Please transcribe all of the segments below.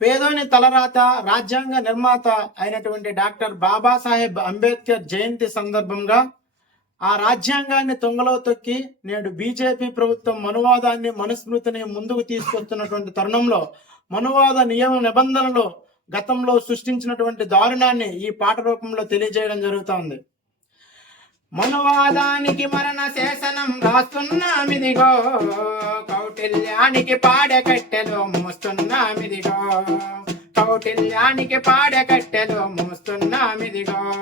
పేదోని తలరాత రాజ్యాంగ నిర్మాత అయినటువంటి డాక్టర్ బాబాసాహెబ్ అంబేద్కర్ జయంతి సందర్భంగా ఆ రాజ్యాంగాన్ని తొంగలో తొక్కి నేడు బీజేపీ ప్రభుత్వం మనువాదాన్ని మనుస్మృతిని ముందుకు తీసుకొస్తున్నటువంటి తరుణంలో మనువాద నియమ నిబంధనలు గతంలో సృష్టించినటువంటి దారుణాన్ని ఈ పాట రూపంలో తెలియజేయడం జరుగుతోంది. మనువాదానికి మరణ శేషనం రాస్తున్నామిదిగో. కౌటిల్యానికి పాడకట్టెలో మోస్తున్నామిదిగో. కౌటిల్యానికి పాడకట్టెలో మోస్తున్నామిదిగో.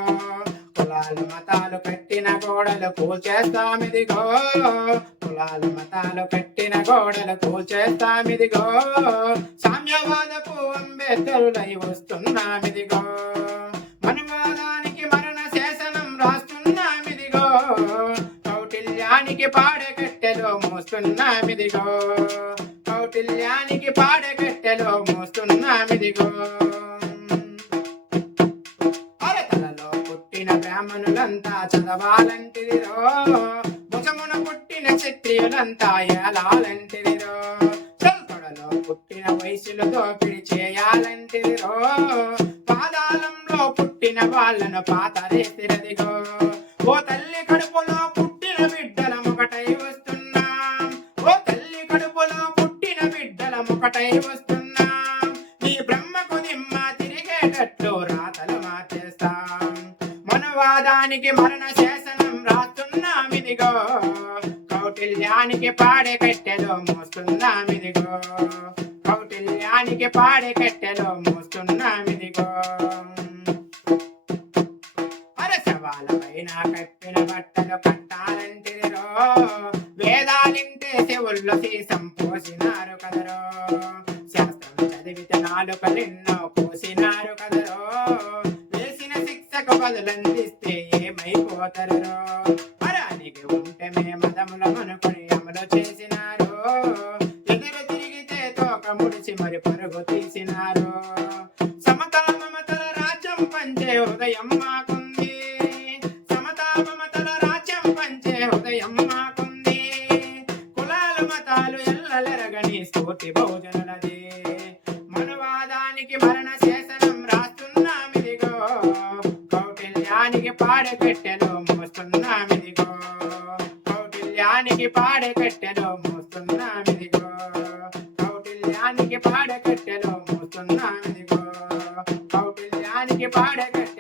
కులాలు మతాలు కట్టిన గోడలు కూల్చేస్తామిదిగో. కులాలు మతాలు కట్టిన గోడలు కూల్చేస్తామిదిగో. సామ్యవాదపు అంబేద్కరులై వస్తున్నామిదిగో. కౌటిల్యానికి పాడకట్టెలో మోస్తున్నామిదిగో కౌటిల్యానికి పాడకట్టెలో మోస్తున్నామిదిగో అరతలలో పుట్టిన బ్రాహ్మణులంతా చదవాలంటిదిరో. భుజమున పుట్టిన క్షత్రియులంతా ఏలాలంటిదిరో. చల్కొడలో పుట్టిన వయసులో దోపిడి చేయాలంటిదిరో. పాదాలంలో పుట్టిన వాళ్ళను పాతరేసిరదిగో. ఓ తల్లి కడుపులో బిడ్డల వస్తున్నాం నీ బ్రహ్మకు నిమ్మ తిరిగేటట్లు రాతలు మార్చేస్తాం. మనవాదానికి మరణ శాసనం రాస్తున్నామిదిగో కౌటిల్యానికి పాడే కట్టెలో మోస్తున్నామిదిగో కౌటిల్యానికి పాడే కట్టెలో మోస్తున్నాం ఇదిగో. కట్టాలంటిరో వేదాలింటే చెవుల్లో సీసం పోసినారు కదరో. శాస్త్రం చదివితే నాలుకలెన్నో పోసినారు కదరో. వేసిన శిక్షకు బదులందిస్తే ఏమైపోతారో. పరానికి ఉంటే మే మదముల మనుకొని అమలు చేసినారు. ఎదురు తిరిగితే తోక ముడిచి మరి పరుగు తీసినారు. సమతల మమతల రాజ్యం పంచే హృదయం మాకు మతాలు ఎల్లలెరగని స్ఫూర్తి బహుజనులది మనువాదానికి మరణ శాసనం రాస్తున్నామిదిగో. కౌటిల్యానికి పాడకట్టెలు మోస్తున్నామిదిగో. కౌటిల్యానికి పాడకట్టెలు మోస్తున్నామిదిగో. కౌటిల్యానికి పాడకట్టెలు మోస్తున్నామిదిగో. కౌటిల్యానికి పాడకట్టె